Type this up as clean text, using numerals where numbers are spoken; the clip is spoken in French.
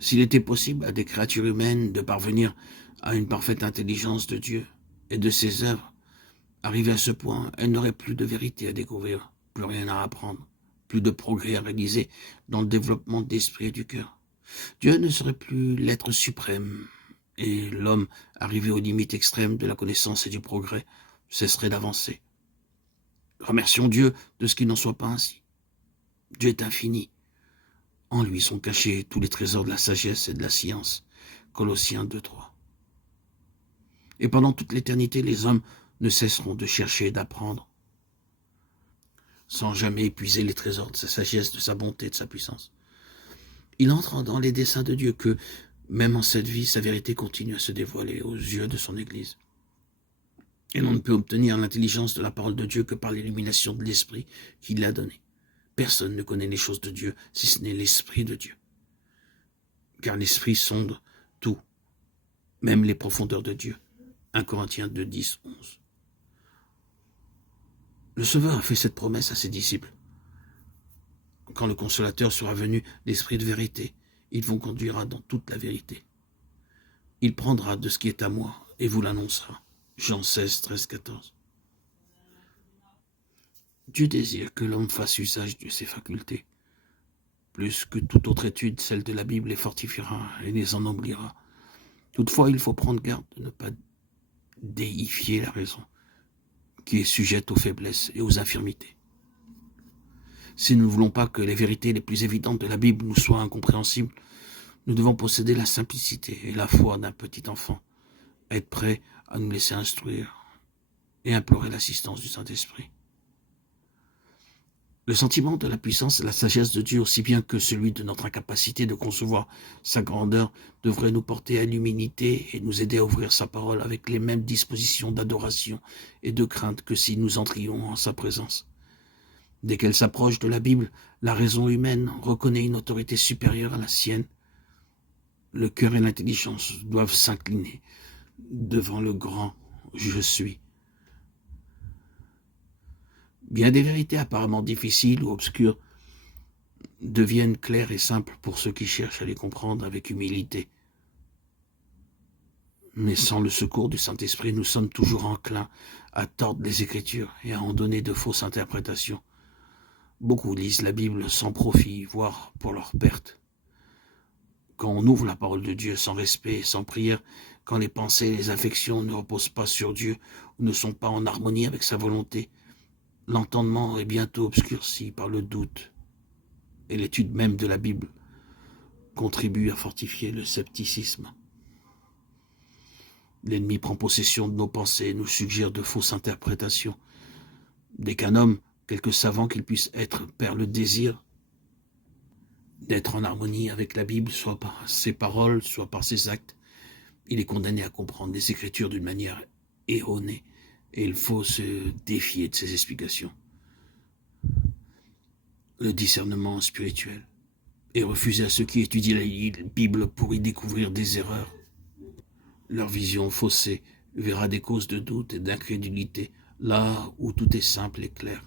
S'il était possible à des créatures humaines de parvenir à une parfaite intelligence de Dieu et de ses œuvres, arrivées à ce point, elles n'auraient plus de vérité à découvrir, plus rien à apprendre, plus de progrès à réaliser dans le développement de l'esprit et du cœur. Dieu ne serait plus l'être suprême, et l'homme, arrivé aux limites extrêmes de la connaissance et du progrès, cesserait d'avancer. Remercions Dieu de ce qu'il n'en soit pas ainsi. Dieu est infini. En lui sont cachés tous les trésors de la sagesse et de la science. Colossiens 2:3. Et pendant toute l'éternité, les hommes ne cesseront de chercher et d'apprendre, sans jamais épuiser les trésors de sa sagesse, de sa bonté, de sa puissance. Il entre dans les desseins de Dieu que, même en cette vie, sa vérité continue à se dévoiler aux yeux de son Église. Et l'on ne peut obtenir l'intelligence de la parole de Dieu que par l'illumination de l'Esprit qu'il l'a donné. Personne ne connaît les choses de Dieu, si ce n'est l'Esprit de Dieu. Car l'Esprit sonde tout, même les profondeurs de Dieu. 1 Corinthiens 2, 10, 11. Le Sauveur a fait cette promesse à ses disciples. Quand le Consolateur sera venu, l'Esprit de vérité, il vous conduira dans toute la vérité. Il prendra de ce qui est à moi et vous l'annoncera. Jean 16, 13, 14. Dieu désire que l'homme fasse usage de ses facultés. Plus que toute autre étude, celle de la Bible les fortifiera et les ennoblira. Toutefois, il faut prendre garde de ne pas déifier la raison, qui est sujette aux faiblesses et aux infirmités. Si nous ne voulons pas que les vérités les plus évidentes de la Bible nous soient incompréhensibles, nous devons posséder la simplicité et la foi d'un petit enfant, être prêts à nous laisser instruire et implorer l'assistance du Saint-Esprit. Le sentiment de la puissance et la sagesse de Dieu, aussi bien que celui de notre incapacité de concevoir sa grandeur, devrait nous porter à l'humilité et nous aider à ouvrir sa parole avec les mêmes dispositions d'adoration et de crainte que si nous entrions en sa présence. Dès qu'elle s'approche de la Bible, la raison humaine reconnaît une autorité supérieure à la sienne. Le cœur et l'intelligence doivent s'incliner devant le grand « Je suis ». Bien des vérités apparemment difficiles ou obscures deviennent claires et simples pour ceux qui cherchent à les comprendre avec humilité. Mais sans le secours du Saint-Esprit, nous sommes toujours enclins à tordre les Écritures et à en donner de fausses interprétations. Beaucoup lisent la Bible sans profit, voire pour leur perte. Quand on ouvre la parole de Dieu sans respect, sans prière, quand les pensées et les affections ne reposent pas sur Dieu ou ne sont pas en harmonie avec sa volonté, l'entendement est bientôt obscurci par le doute, et l'étude même de la Bible contribue à fortifier le scepticisme. L'ennemi prend possession de nos pensées et nous suggère de fausses interprétations. Dès qu'un homme, quelque savant qu'il puisse être, perd le désir d'être en harmonie avec la Bible, soit par ses paroles, soit par ses actes, il est condamné à comprendre les Écritures d'une manière erronée, et il faut se défier de ses explications. Le discernement spirituel est refusé à ceux qui étudient la Bible pour y découvrir des erreurs. Leur vision faussée verra des causes de doute et d'incrédulité là où tout est simple et clair.